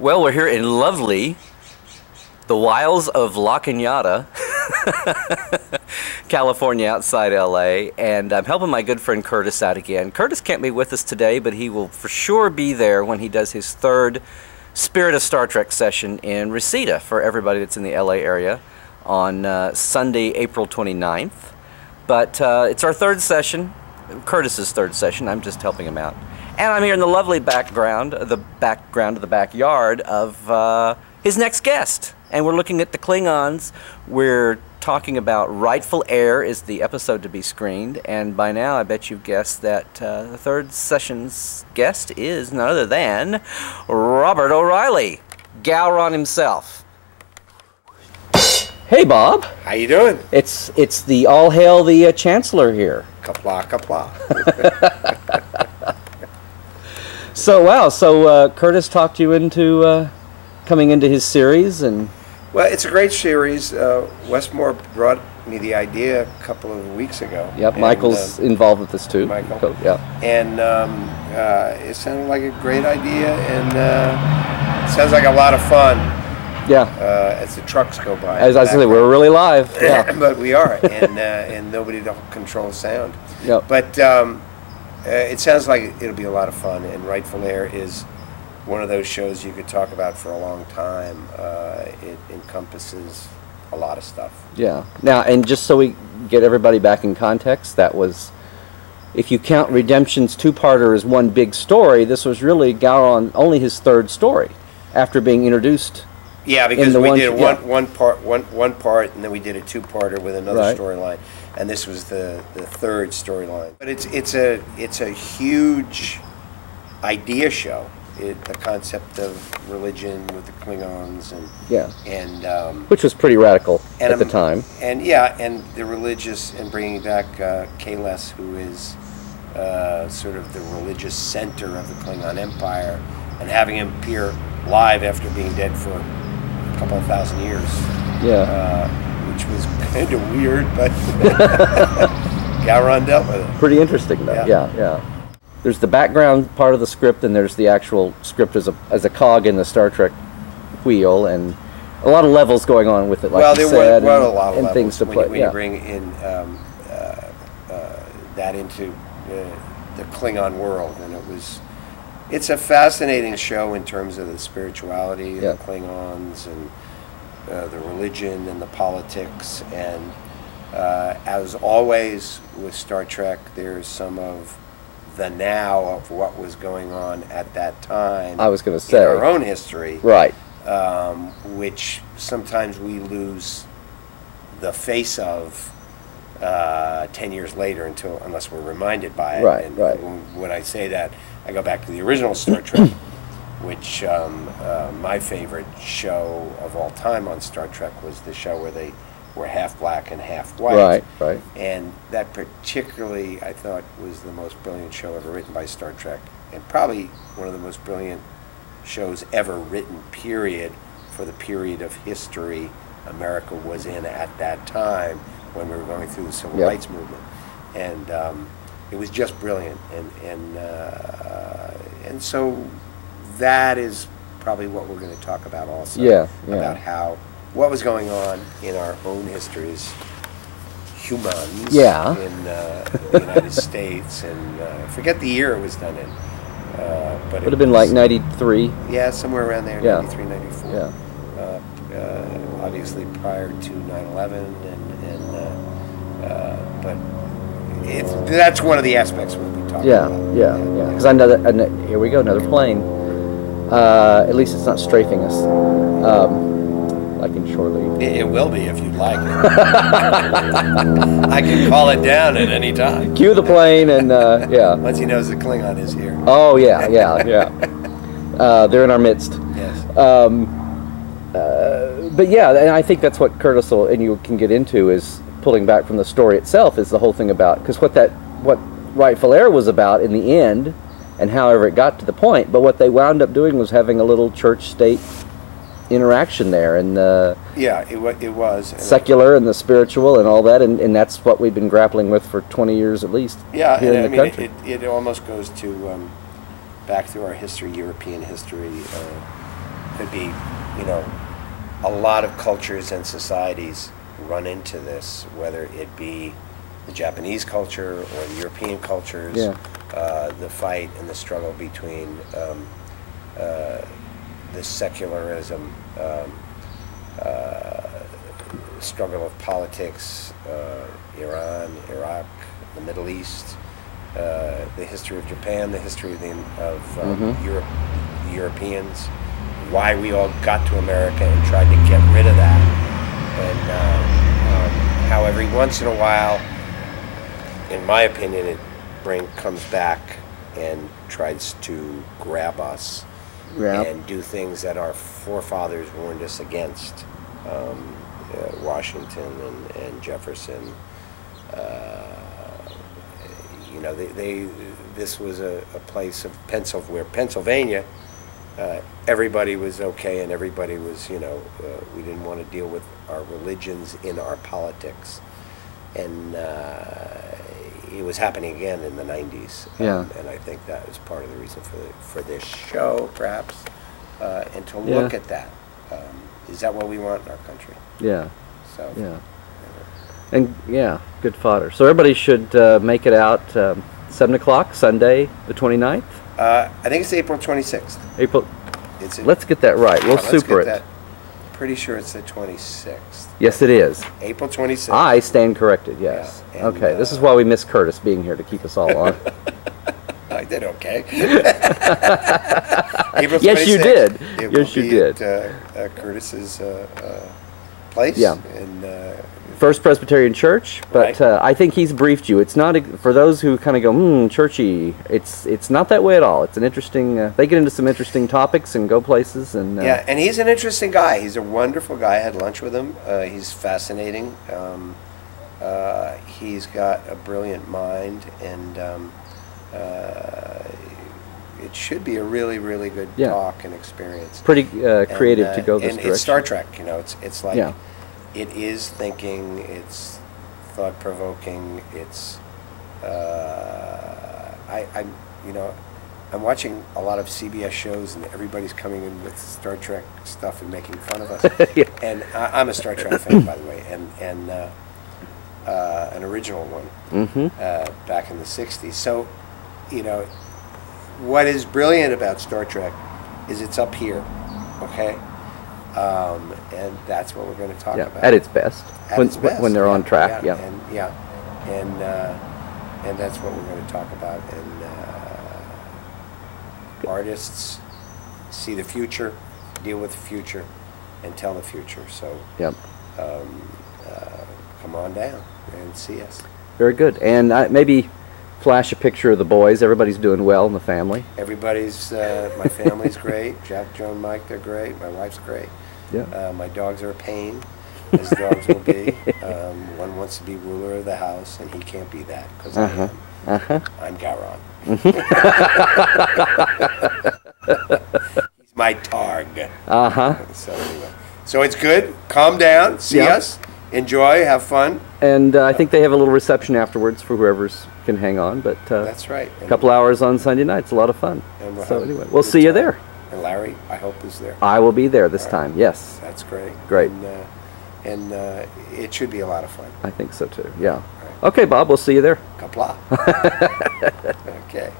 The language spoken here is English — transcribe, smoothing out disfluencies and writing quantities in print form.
Well, we're here in lovely, the wilds of La Cañada, California, outside LA, and I'm helping my good friend Curtis out again. Curtis can't be with us today, but he will for sure be there when he does his third Spirit of Star Trek session in Reseda for everybody that's in the LA area on Sunday, April 29th. But it's our third session, Curtis's third session. I'm just helping him out. And I'm here in the lovely background of the backyard of his next guest. And we're looking at the Klingons. We're talking about Rightful Heir is the episode to be screened. And by now, I bet you've guessed that the third session's guest is none other than Robert O'Reilly, Gowron himself. Hey, Bob. How you doing? It's the all hail the Chancellor here. Kapla, kapla. So wow, so Curtis talked you into coming into his series, and Well, it's a great series. Westmore brought me the idea a couple of weeks ago. Yep, and Michael's involved with this too. Michael. Yeah. And it sounded like a great idea, and it sounds like a lot of fun. Yeah. As the trucks go by. As I said, we're really live. Yeah. But we are, and nobody to control sound. Yep. But it sounds like it'll be a lot of fun, and Rightful Heir is one of those shows you could talk about for a long time. It encompasses a lot of stuff. Yeah. Now, and just so we get everybody back in context, that was, if you count Redemption's two-parter as one big story, this was really Gowron only his third story after being introduced. Yeah, because we did one part, and then we did a two-parter with another storyline, and this was the third storyline. But it's a huge idea show. The concept of religion with the Klingons and which was pretty radical at the time. And and the religious, and bringing back Kales, who is sort of the religious center of the Klingon Empire, and having him appear live after being dead for a couple of thousand years. Yeah. Which was kind of weird, but Gowron dealt with it. Pretty interesting, though. Yeah. There's the background part of the script, and there's the actual script as a cog in the Star Trek wheel, and a lot of levels going on with it, like you said, a lot of and things to play. When you bring in that into the Klingon world, and it's a fascinating show in terms of the spirituality of the Klingons and the religion and the politics, and as always with Star Trek, there's some of the now of what was going on at that time. I was going to say in our own history, right? Which sometimes we lose the face of 10 years later unless we're reminded by it. Right. When I say that, I go back to the original Star Trek, which my favorite show of all time on Star Trek was the show where they were half black and half white. Right. And that particularly, I thought, was the most brilliant show ever written by Star Trek, and probably one of the most brilliant shows ever written, period, for the period of history America was in at that time when we were going through the Civil Rights Movement. And it was just brilliant. And so that is probably what we're going to talk about also. About what was going on in our own histories, humans, in the United States, and forget the year it was done in. But it would have been like 93. Yeah, somewhere around there, 93, 94. Yeah. Obviously prior to 9/11, but that's one of the aspects we'll be talking about. Yeah. Because I know that here we go, another plane. At least it's not strafing us. Like in shore leave. It will be if you'd like. I can call it down at any time. Cue the plane, and once he knows the Klingon is here. Oh yeah. They're in our midst. Yes. But yeah, and I think that's what Curtis and you can get into, is pulling back from the story itself, is the whole thing about, because what Rightful Heir was about in the end, and however it got to the point, but what they wound up doing was having a little church-state interaction there, and it was secular and the spiritual and all that, and that's what we've been grappling with for 20 years at least. Here in the country. It almost goes to back through our history, European history, could be, you know, a lot of cultures and societies run into this, whether it be the Japanese culture or the European cultures, the fight and the struggle between the secularism, struggle of politics, Iran, Iraq, the Middle East, the history of Japan, the history of Europe, the Europeans, why we all got to America and tried to get rid of that, and how every once in a while, in my opinion, it comes back and tries to grab us and do things that our forefathers warned us against. Washington and Jefferson, you know, this was a place of where Pennsylvania, everybody was okay, and everybody was, you know, we didn't want to deal with our religions in our politics, and it was happening again in the 90s. And I think that was part of the reason for this show, perhaps, and to look at that. Is that what we want in our country? Yeah. So. Yeah. And good fodder. So everybody should make it out 7 o'clock Sunday, the 29th. I think it's April 26th. April. Let's get that right. We'll super it. That. Pretty sure it's the 26th. Yes, it is. April 26th. I stand corrected. Yes. Yeah, okay. This is why we miss Curtis being here to keep us all on. I did okay. April 26th, yes, you did. Yes, you did. At Curtis's place. Yeah. In, First Presbyterian Church, but I think he's briefed you. It's not for those who kind of go, churchy. It's not that way at all. It's an interesting. They get into some interesting topics and go places, and yeah, and he's an interesting guy. He's a wonderful guy. I had lunch with him. He's fascinating. He's got a brilliant mind, and it should be a really, really good talk and experience. Pretty creative to go this direction. And it's Star Trek. You know, it's like. Yeah. It is thinking, it's thought-provoking, it's, I'm watching a lot of CBS shows and everybody's coming in with Star Trek stuff and making fun of us. And I'm a Star Trek fan, by the way, and an original one back in the 60s. So, you know, what is brilliant about Star Trek is it's up here, okay? And that's what we're going to talk about. At its best. When they're on track, And that's what we're going to talk about. And artists see the future, deal with the future, and tell the future. So come on down and see us. Very good. And maybe flash a picture of the boys. Everybody's doing well in the family. Everybody's, my family's great. Jack, Joan, Mike, they're great. My wife's great. Yeah. My dogs are a pain, as dogs will be. One wants to be ruler of the house, and he can't be that, because I'm Gowron. He's my targ. So anyway. So it's good. Calm down. See us. Enjoy. Have fun. And I think they have a little reception afterwards for whoever's can hang on. But that's right. A couple hours on Sunday night. It's a lot of fun. So anyway, we'll see you there. And Larry, I hope, is there. I will be there this time, yes. That's great. Great. And it should be a lot of fun. I think so, too, yeah. Right. Okay, Bob, we'll see you there. Kapla. Okay.